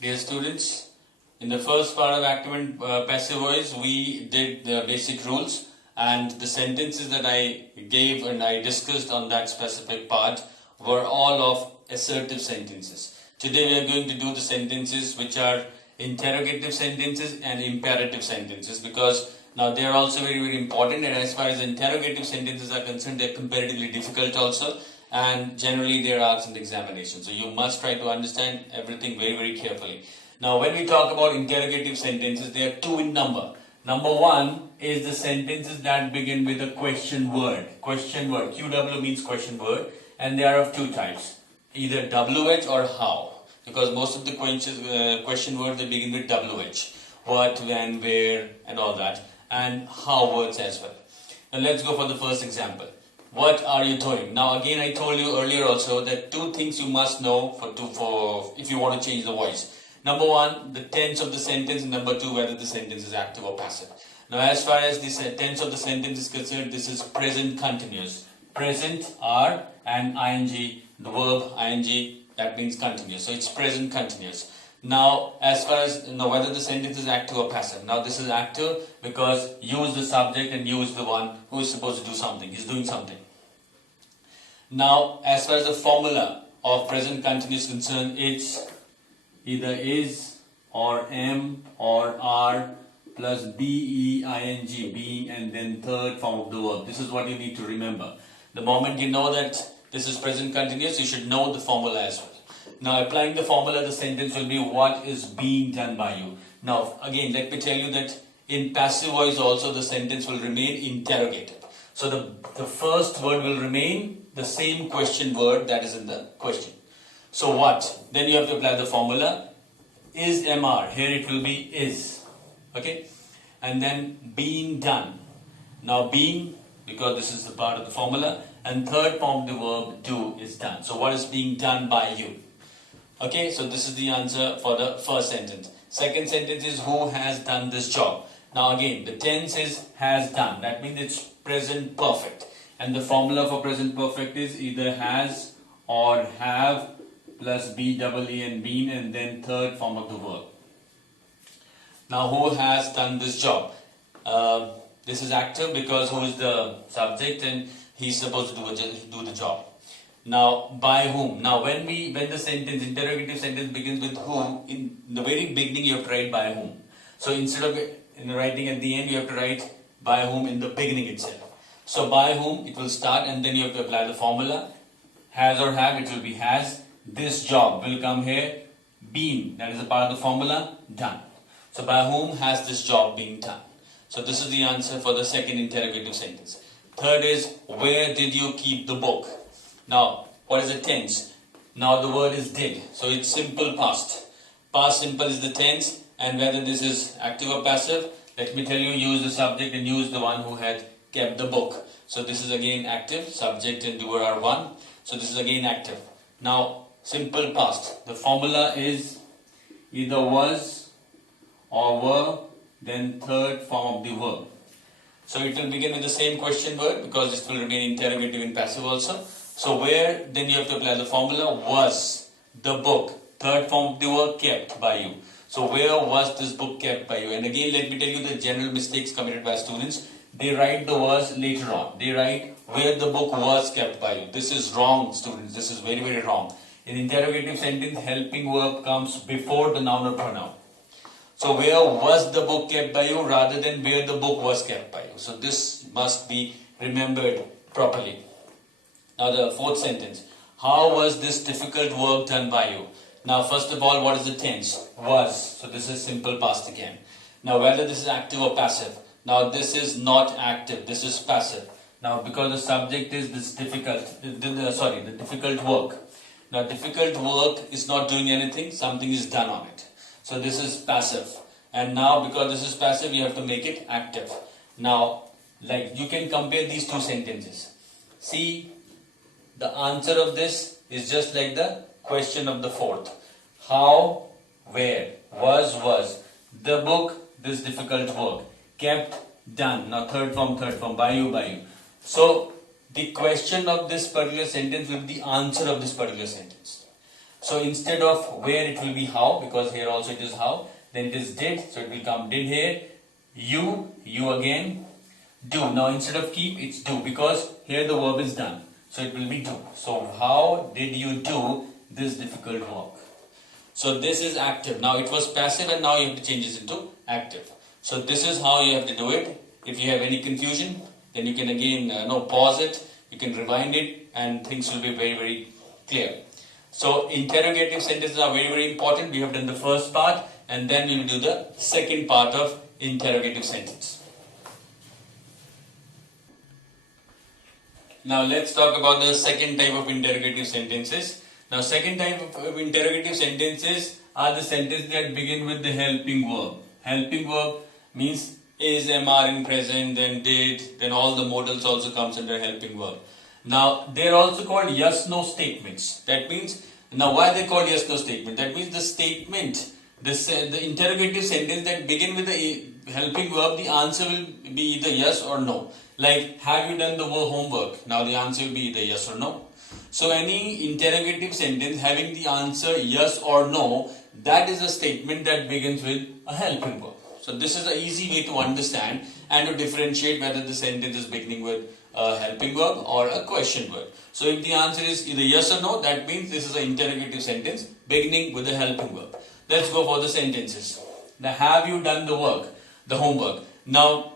Dear students, in the first part of active and passive voice, we did the basic rules, and the sentences that I gave and I discussed on that specific part were all of assertive sentences. Today we are going to do the sentences which are interrogative sentences and imperative sentences, because now they are also very, very important, and as far as interrogative sentences are concerned, they are comparatively difficult also, and generally they are asked in the examination. So you must try to understand everything very, very carefully. Now when we talk about interrogative sentences, there are two in number. Number one is the sentences that begin with a question word. Question word. QW means question word, and they are of two types. Either WH or how. Because most of the question words they begin with WH. What, when, where, and all that. And how words as well. Now let's go for the first example. What are you doing? Now again, I told you earlier also that two things you must know for if you want to change the voice. Number one, the tense of the sentence, and number two, whether the sentence is active or passive. Now as far as the tense of the sentence is concerned, this is present continuous. Present are and ing, the verb ing, that means continuous. So it's present continuous. Now as far as whether the sentence is active or passive. Now this is active because use the subject and use the one who is supposed to do something. He's doing something. Now as far as the formula of present continuous is concerned, it's either is or am or are plus being, being, and then third form of the verb. This is what you need to remember. The moment you know that this is present continuous, you should know the formula as well. Now applying the formula, the sentence will be what is being done by you. Now again, let me tell you that in passive voice also the sentence will remain interrogative. So the first word will remain the same question word that is in the question. So what? Then you have to apply the formula. Is MR. Here it will be is. Okay? And then being done. Now being, because this is the part of the formula. And third form of the verb do is done. So what is being done by you? Okay, so this is the answer for the first sentence. Second sentence is who has done this job. Now again, the tense is has done. That means it's present perfect. And the formula for present perfect is either has or have plus be and been, and then third form of the verb. Now who has done this job? This is active because who is the subject and he's supposed to do the job. Now by whom? Now when the sentence, interrogative sentence begins with whom, in the very beginning you have to write by whom. So instead of writing at the end, you have to write by whom in the beginning itself. So by whom it will start, and then you have to apply the formula. Has or have, it will be has. This job will come here. Been, that is a part of the formula. Done. So by whom has this job been done? So this is the answer for the second interrogative sentence. Third is where did you keep the book? Now what is the tense? Now the word is did. So it's simple past. Past simple is the tense, and whether this is active or passive, let me tell you, use the subject and use the one who had kept the book. So this is again active, subject and doer are one. So this is again active. Now simple past. The formula is either was or were, then third form of the verb. So it will begin with the same question word because it will remain interrogative in passive also. So where, then you have to apply the formula. Was the book, third form of the verb, kept by you. So where was this book kept by you? And again, let me tell you the general mistakes committed by students. They write the was later on. They write where the book was kept by you. This is wrong, students. This is very, very wrong. In interrogative sentence, helping verb comes before the noun or pronoun. So where was the book kept by you rather than where the book was kept by you. So this must be remembered properly. Now the fourth sentence. How was this difficult work done by you? Now first of all, what is the tense? Was. So this is simple past again. Now whether this is active or passive. Now this is not active. This is passive. Now because the subject is this difficult, the difficult work. Now difficult work is not doing anything. Something is done on it. So this is passive. And now because this is passive, you have to make it active. Now like you can compare these two sentences. See, the answer of this is just like the question of the fourth. How, where, was, the book, this difficult work, kept, done. Now third form, by you. So the question of this particular sentence will be the answer of this particular sentence. So instead of where, it will be how, because here also it is how. Then it is did, so it will come did here. You again. Do. Now instead of keep, it's do, because here the verb is done. So it will be do. So how did you do this difficult work? So this is active. Now it was passive and now you have to change this into active. So this is how you have to do it. If you have any confusion, then you can again pause it. You can rewind it and things will be very, very clear. So interrogative sentences are very, very important. We have done the first part and then we will do the second part of interrogative sentence. Now let's talk about the second type of interrogative sentences. Now second type of interrogative sentences are the sentences that begin with the helping verb. Helping verb means is, am, are in present, then did, then all the modals also comes under helping verb. Now they are also called yes-no statements. That means, now why they called yes-no statement? That means the statement, the interrogative sentence that begin with the helping verb, the answer will be either yes or no. Like, have you done the homework? Now the answer will be either yes or no. So any interrogative sentence having the answer yes or no, that is a statement that begins with a helping verb. So this is an easy way to understand and to differentiate whether the sentence is beginning with a helping verb or a question word. So if the answer is either yes or no, that means this is an interrogative sentence beginning with a helping verb. Let's go for the sentences. Now, have you done the work, the homework? Now,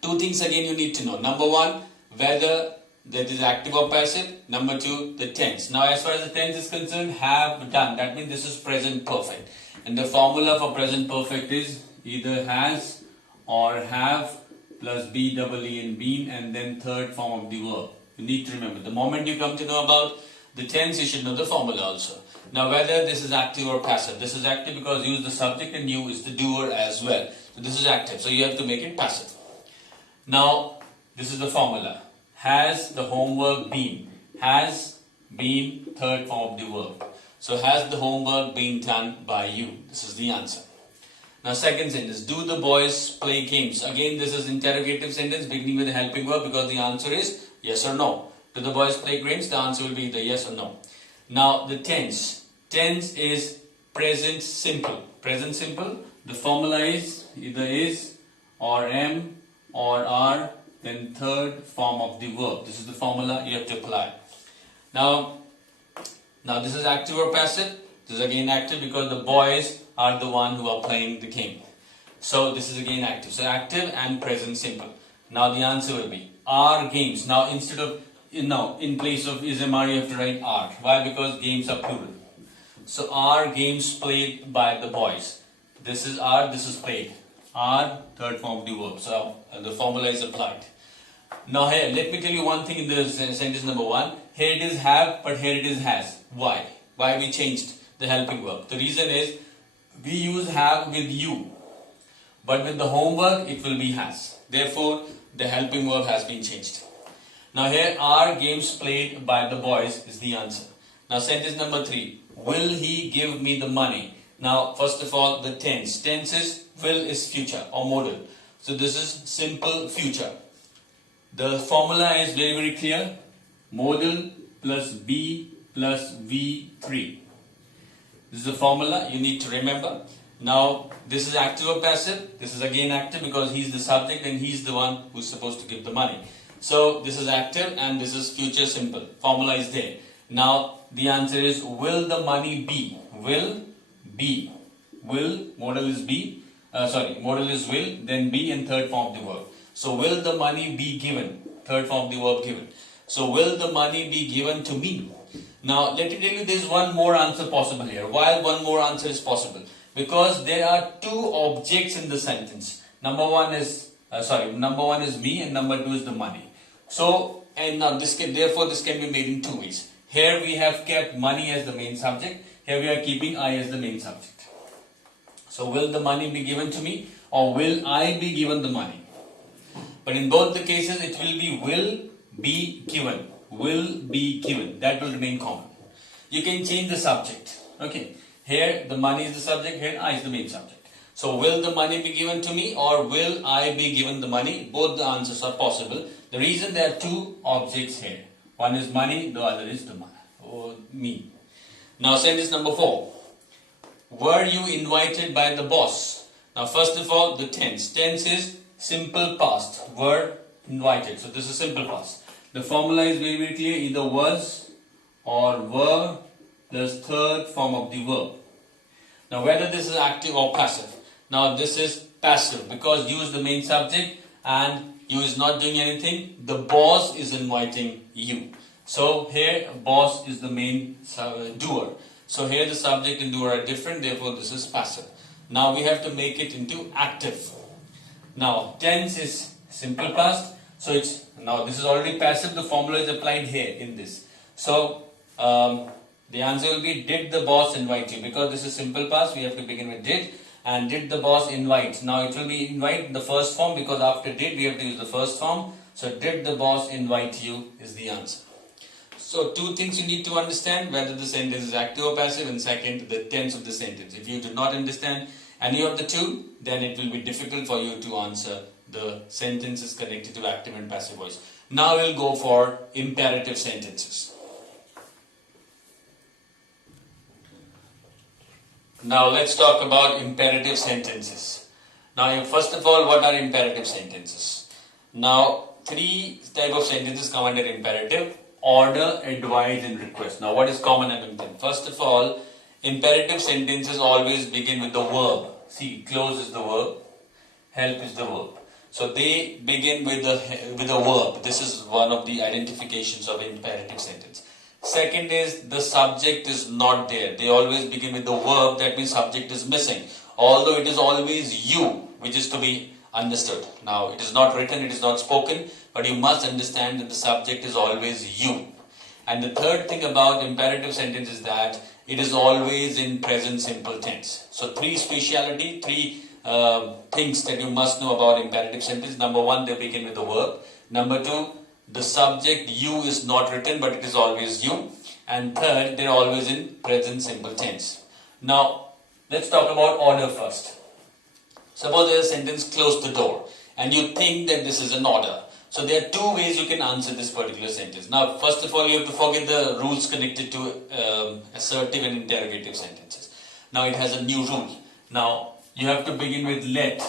two things again you need to know. Number one, whether that is active or passive. Number two, the tense. Now, as far as the tense is concerned, have done. That means this is present perfect. And the formula for present perfect is either has or have plus be, double E and been, and then third form of the verb. You need to remember. The moment you come to know about the tense, you should know the formula also. Now, whether this is active or passive. This is active because you is the subject and you is the doer as well. So, this is active. So, you have to make it passive. Now, this is the formula. Has the homework been? Has been, third form of the verb. So, has the homework been done by you? This is the answer. Now, second sentence. Do the boys play games? Again, this is interrogative sentence beginning with a helping verb because the answer is yes or no. Do the boys play games? The answer will be either yes or no. Now, the tense. Tense is present simple. Present simple. The formula is either is or am or are, then third form of the verb. This is the formula you have to apply. Now this is active or passive. This is again active because the boys are the one who are playing the game. So this is again active. So active and present simple. Now the answer will be are games. Now instead of in place of is, am, are, you have to write are. Why? Because games are plural. So are games played by the boys. This is are, this is played. Are, third form of the verb. So the formula is applied. Now here, let me tell you one thing in the sentence number one. Here it is have, but here it is has. Why? Why we changed the helping verb? The reason is we use have with you, but with the homework it will be has. Therefore, the helping verb has been changed. Now here, are games played by the boys is the answer. Now sentence number three. Will he give me the money? Now, first of all, the tense. Tense is will is future or modal. So this is simple future. The formula is very, very clear. Modal plus be plus V3. This is the formula you need to remember. Now, this is active or passive. This is again active because he is the subject and he is the one who is supposed to give the money. So, this is active and this is future simple. Formula is there. Now, the answer is will the money be? Will be. Will, modal is be. Modal is will, then be and third form of the verb. So, will the money be given? Third form of the verb given. So, will the money be given to me? Now, let me tell you there is one more answer possible here. Why one more answer is possible? Because there are two objects in the sentence. Number one is me and number two is the money. So, and now therefore this can be made in two ways. Here we have kept money as the main subject. Here we are keeping I as the main subject. So, will the money be given to me or will I be given the money? But in both the cases it will be will be given. Will be given. That will remain common. You can change the subject. Okay. Here the money is the subject. Here I is the main subject. So will the money be given to me or will I be given the money? Both the answers are possible. The reason there are two objects here. One is money. The other is the money or me. Now sentence number 4. Were you invited by the boss? Now first of all, the tense. Tense is simple past. Were invited. So this is simple past. The formula is very, very clear. Either was or were plus third form of the verb. Now whether this is active or passive. Now this is passive because you is the main subject and you is not doing anything. The boss is inviting you. So here boss is the main doer. So here the subject and doer are different, therefore this is passive. Now we have to make it into active. Now tense is simple past. So it's now this is already passive. The formula is applied here in this. So the answer will be did the boss invite you? Because this is simple past, we have to begin with did. And did the boss invite? Now it will be invite in the first form because after did we have to use the first form. So did the boss invite you is the answer. So two things you need to understand, whether the sentence is active or passive, and second, the tense of the sentence. If you do not understand any of the two, then it will be difficult for you to answer the sentences connected to active and passive voice. Now we'll go for imperative sentences. Now let's talk about imperative sentences. Now first of all, what are imperative sentences? Now three type of sentences come under imperative: order, advise and request. Now what is common among them? First of all, imperative sentences always begin with the verb. See, close is the verb, help is the verb. So they begin with a verb. This is one of the identifications of imperative sentence. Second is the subject is not there. They always begin with the verb, that means subject is missing. Although it is always you, which is to be understood. Now it is not written, it is not spoken, but you must understand that the subject is always you. And the third thing about imperative sentence is that it is always in present simple tense. So three things that you must know about imperative sentence. Number one, they begin with the verb. Number two, the subject you is not written, but it is always you. And third, they are always in present simple tense. Now, let's talk about order first. Suppose there is a sentence, close the door, and you think that this is an order. So there are two ways you can answer this particular sentence. Now, first of all, you have to forget the rules connected to assertive and interrogative sentences. Now, it has a new rule. Now, you have to begin with let,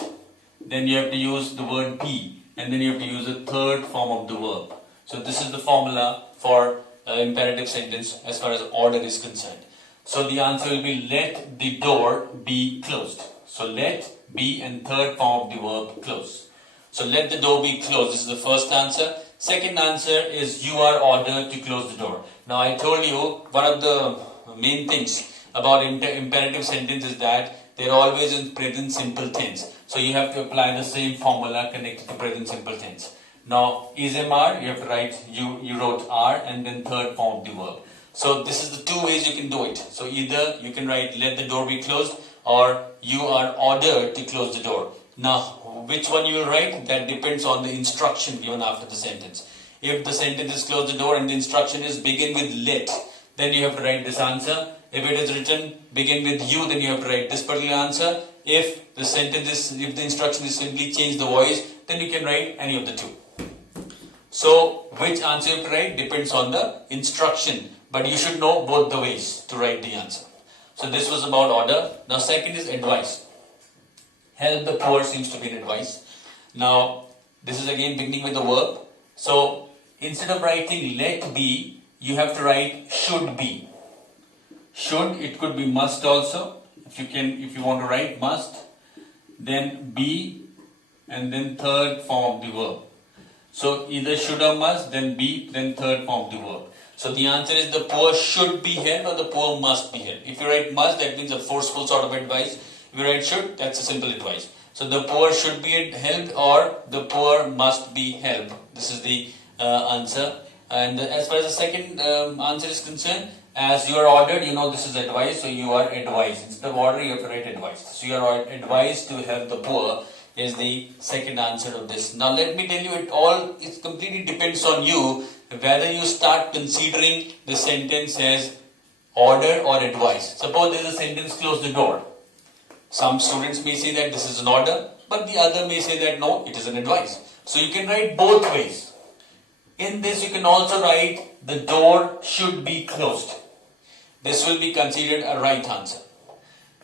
then you have to use the word be, and then you have to use a third form of the verb. So this is the formula for imperative sentence as far as order is concerned. So the answer will be let the door be closed. So let, be and third form of the verb close. So let the door be closed. This is the first answer. Second answer is you are ordered to close the door. Now I told you one of the main things about imperative sentence is that they are always in present simple tense. So you have to apply the same formula connected to present simple tense. Now, is MR, you have to write, you wrote R and then third form of the verb. So this is the two ways you can do it. So either you can write let the door be closed or you are ordered to close the door. Now, which one you will write? That depends on the instruction given after the sentence. If the sentence is close the door and the instruction is begin with let, then you have to write this answer. If it is written begin with you, then you have to write this particular answer. If the instruction is simply change the voice, then you can write any of the two. So which answer you have to write depends on the instruction, but you should know both the ways to write the answer. So this was about order. Now second is advice. Help the poor seems to be an advice. Now this is again beginning with the verb. So instead of writing let be, you have to write should be. Should, it could be must also. If you want to write must, then be, and then third form of the verb. So either should or must, then be, then third form of the verb. So the answer is the poor should be helped or the poor must be helped. If you write must, that means a forceful sort of advice. If you write should, that's a simple advice. So the poor should be helped or the poor must be helped. This is the answer. And as far as the second answer is concerned, as you are ordered, you know this is advice, so you are advised. Instead of order, you have to write advised. So you are advised to help the poor is the second answer of this. Now let me tell you, it completely depends on you whether you start considering the sentence as order or advice. Suppose there is a sentence, close the door. Some students may say that this is an order, but the other may say that no, it is an advice. So you can write both ways. In this you can also write the door should be closed. this will be considered a right answer.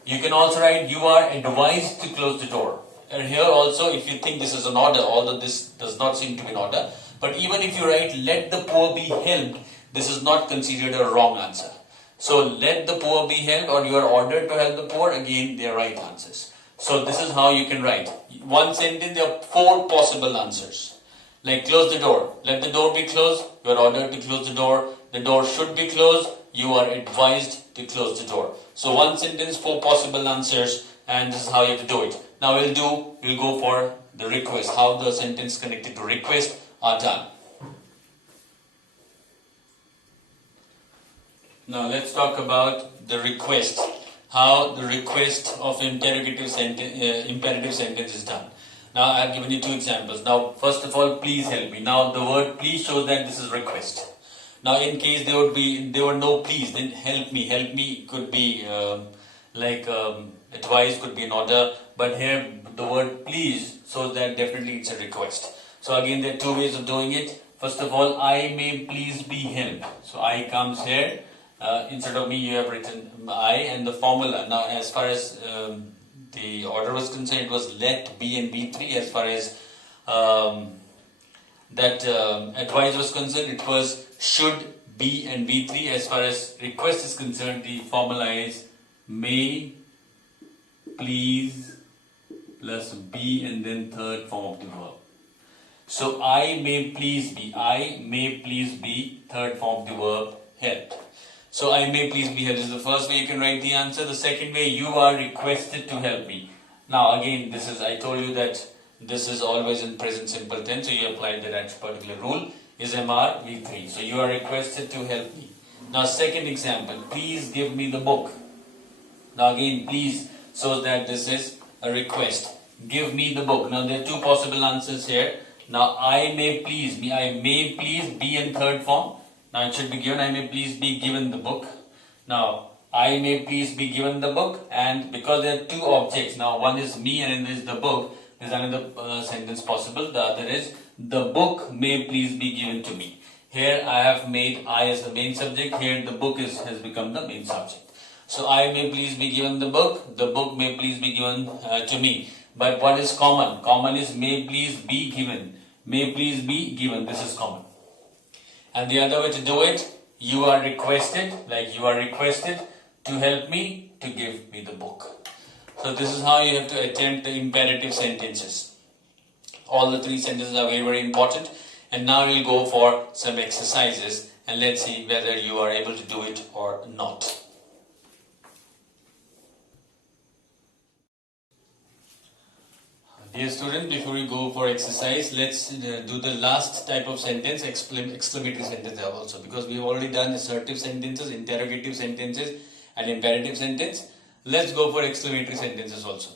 You can also write, you are advised to close the door. And here also, if you think this is an order, although this does not seem to be an order, but even if you write, let the poor be helped, this is not considered a wrong answer. So, let the poor be helped, or you are ordered to help the poor, again, they are right answers. So, this is how you can write. One sentence, there are 4 possible answers. Like, close the door. Let the door be closed. You are ordered to close the door. The door should be closed. You are advised to close the door. So, one sentence, 4 possible answers, and this is how you have to do it. Now, we'll go for the request. How the sentence connected to request are done. Now let's talk about the request. How the request of imperative sentence is done. Now I have given you 2 examples. Now first of all, please help me. Now the word please shows that this is request. Now in case there were no please, then help me could be advice, could be an order. But here the word please shows that definitely it's a request. So again, there are 2 ways of doing it. First of all, I may please be helped. So I comes here. Instead of me, you have written I and the formula. Now, as far as the order was concerned, it was let be and B3. As far as advice was concerned, it was should be and B3. As far as request is concerned, the formula is may, please, plus be, and then third form of the verb. So, I may please be, third form of the verb, help. So, I may please be helped is the first way you can write the answer. The second way, you are requested to help me. Now, again, I told you that this is always in present simple tense, so you apply that particular rule, is MR V3. So, you are requested to help me. Now, second example, please give me the book. Now, again, please shows that this is a request. Give me the book. Now, there are 2 possible answers here. Now, I may please be in third form. Now it should be given, I may please be given the book. Now, I may please be given the book, and because there are 2 objects, now one is me and then is the book, there is another sentence possible. The other is, the book may please be given to me. Here I have made I as the main subject, here the book has become the main subject. So, I may please be given the book may please be given to me. But what is common? Common is may please be given. May please be given, this is common. And the other way to do it, you are requested to help me to give me the book. So this is how you have to attempt the imperative sentences. All the 3 sentences are very, very important. And now we'll go for some exercises and let's see whether you are able to do it or not. Dear student, before we go for exercise, let's do the last type of sentence, exclamatory sentence also, because we have already done assertive sentences, interrogative sentences and imperative sentence. Let's go for exclamatory sentences also.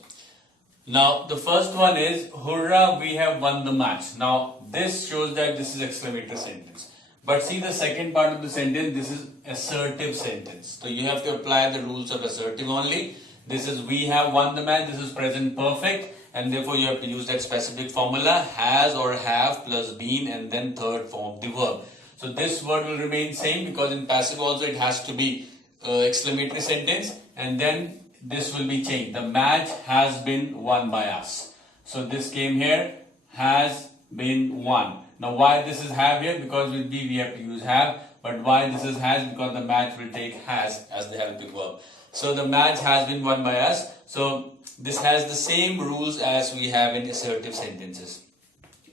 Now, the first one is, hurrah, we have won the match. Now, this shows that this is exclamatory sentence. But see the second part of the sentence, this is assertive sentence. So, you have to apply the rules of assertive only. This is, we have won the match, this is present perfect. And therefore, you have to use that specific formula, has or have plus been, and then third form of the verb. So, this word will remain same because in passive also it has to be exclamatory sentence, and then this will be changed. The match has been won by us. So, this came here, has been won. Now, why this is have here? Because with be we have to use have, but why this is has? Because the match will take has as the helping verb. So, the match has been won by us. So, this has the same rules as we have in assertive sentences.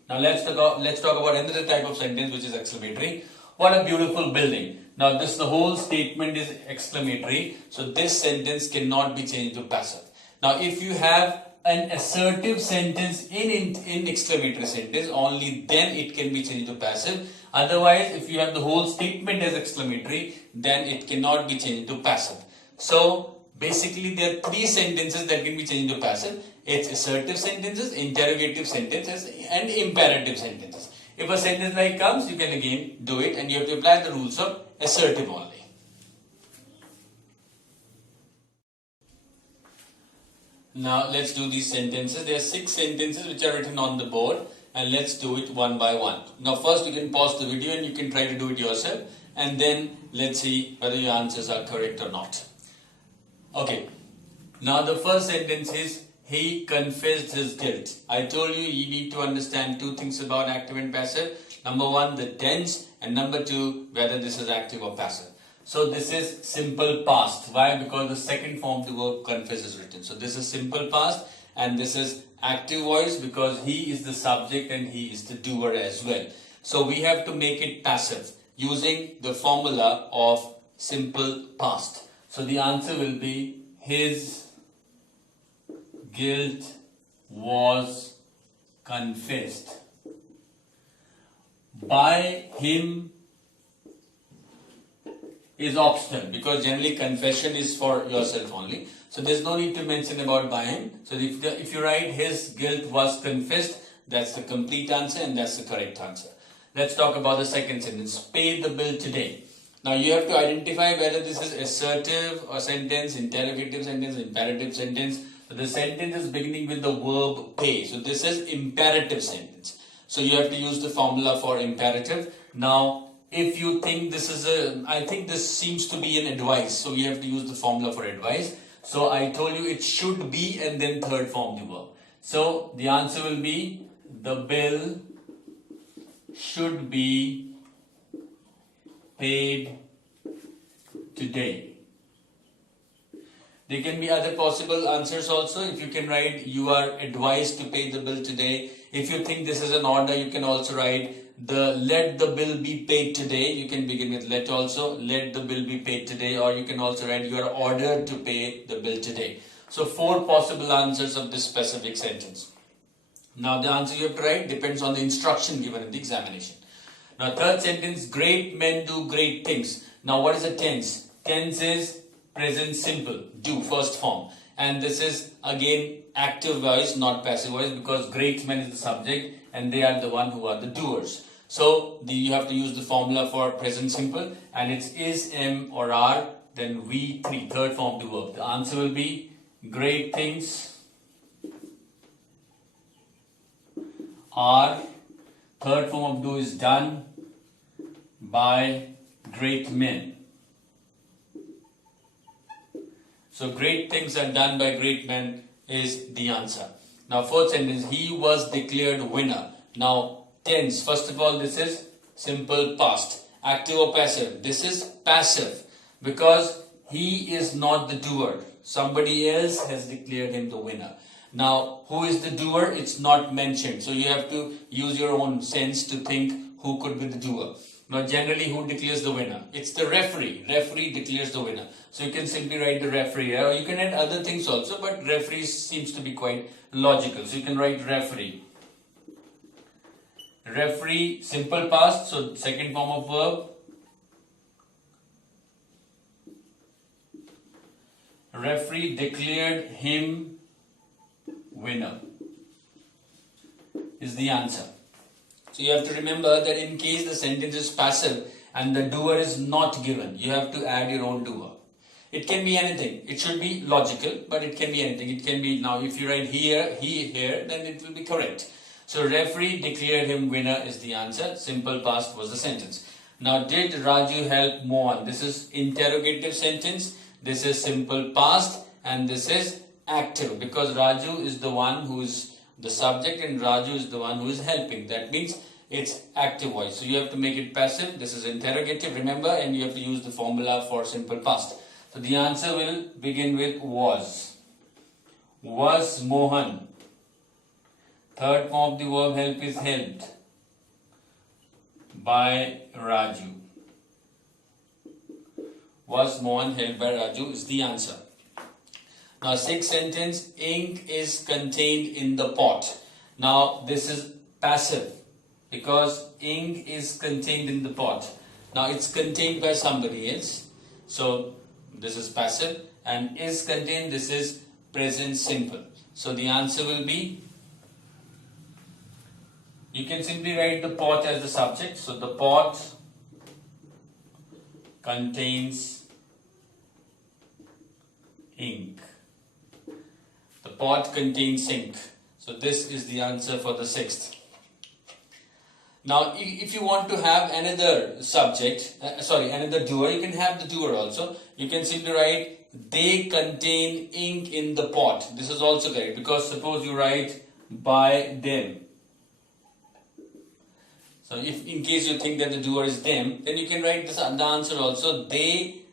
Now let's talk about another type of sentence which is exclamatory. What a beautiful building. Now the whole statement is exclamatory. So this sentence cannot be changed to passive. Now if you have an assertive sentence in exclamatory sentence, only then it can be changed to passive. Otherwise, if you have the whole statement as exclamatory, then it cannot be changed to passive. So basically, there are 3 sentences that can be changed to passive. It's assertive sentences, interrogative sentences, and imperative sentences. If a sentence like comes, you can again do it, and you have to apply the rules of assertive only. Now, let's do these sentences. There are 6 sentences which are written on the board, and let's do it one by one. Now, first you can pause the video and you can try to do it yourself. and then let's see whether your answers are correct or not. Okay, now the first sentence is he confessed his guilt. I told you need to understand two things about active and passive. Number one, the tense, and number two, whether this is active or passive. So this is simple past. Why? Because the second form of the verb confess is written. So this is simple past and this is active voice because he is the subject and he is the doer as well. So we have to make it passive using the formula of simple past. So the answer will be his guilt was confessed. By him is optional because generally confession is for yourself only. So there's no need to mention about by him. So if you write his guilt was confessed, that's the complete answer and that's the correct answer. Let's talk about the second sentence. Pay the bill today. Now you have to identify whether this is assertive or sentence, interrogative sentence, imperative sentence. So the sentence is beginning with the verb pay. So this is imperative sentence. So you have to use the formula for imperative. Now if you think this is I think this seems to be an advice. So we have to use the formula for advice. So I told you it should be and then third form the verb. So the answer will be the bill should be paid today. There can be other possible answers also. If you can write you are advised to pay the bill today. If you think this is an order, you can also write let the bill be paid today. You can begin with let also. Let the bill be paid today. Or you can also write you are ordered to pay the bill today. So 4 possible answers of this specific sentence. Now the answer you have to write depends on the instruction given in the examination. Now third sentence, great men do great things. Now what is a tense? Tense is present simple, do, first form. And this is again active voice, not passive voice, because great men is the subject and they are the one who are the doers. So you have to use the formula for present simple and it's is, am or are, then V3, third form of the verb. The answer will be great things are, third form of do is done by great men. So great things are done by great men is the answer. Now fourth sentence, he was declared winner. Now tense, first of all this is simple past. Active or passive? This is passive because he is not the doer. Somebody else has declared him the winner. Now who is the doer? It's not mentioned. So you have to use your own sense to think who could be the doer. Now generally who declares the winner? It's the referee. Referee declares the winner. So you can simply write the referee here, or you can add other things also, but referee seems to be quite logical. So you can write referee. Referee, simple past, so second form of verb. Referee declared him winner is the answer. So you have to remember that in case the sentence is passive and the doer is not given, you have to add your own doer. It can be anything. It should be logical, but it can be anything. It can be, now if you write here, he here, then it will be correct. So referee declared him winner is the answer. Simple past was the sentence. Now did Raju help Mohan? This is interrogative sentence. This is simple past and this is active because Raju is the one who is the subject and Raju is the one who is helping. That means it's active voice. So you have to make it passive. This is interrogative, remember, and you have to use the formula for simple past. So the answer will begin with was. Was Mohan. Third form of the verb help is helped by Raju. Was Mohan helped by Raju is the answer. Now sixth sentence, ink is contained in the pot. Now this is passive because ink is contained in the pot. Now it's contained by somebody else. So this is passive and is contained, this is present simple. So the answer will be, you can simply write the pot as the subject. So the pot contains ink. The pot contains ink. So this is the answer for the sixth. Now, if you want to have another subject, another doer, you can have the doer also. You can simply write, they contain ink in the pot. This is also correct, because suppose you write by them. So if in case you think that the doer is them, then you can write this, the answer also, they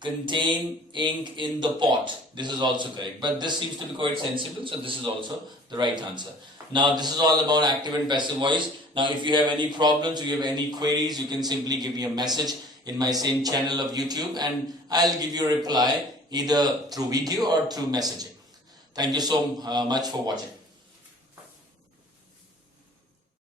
contain ink in the pot. This is also correct, but this seems to be quite sensible, so this is also the right answer. Now this is all about active and passive voice. Now if you have any problems, if you have any queries, you can simply give me a message in my same channel of YouTube, and I'll give you a reply either through video or through messaging. Thank you so much for watching.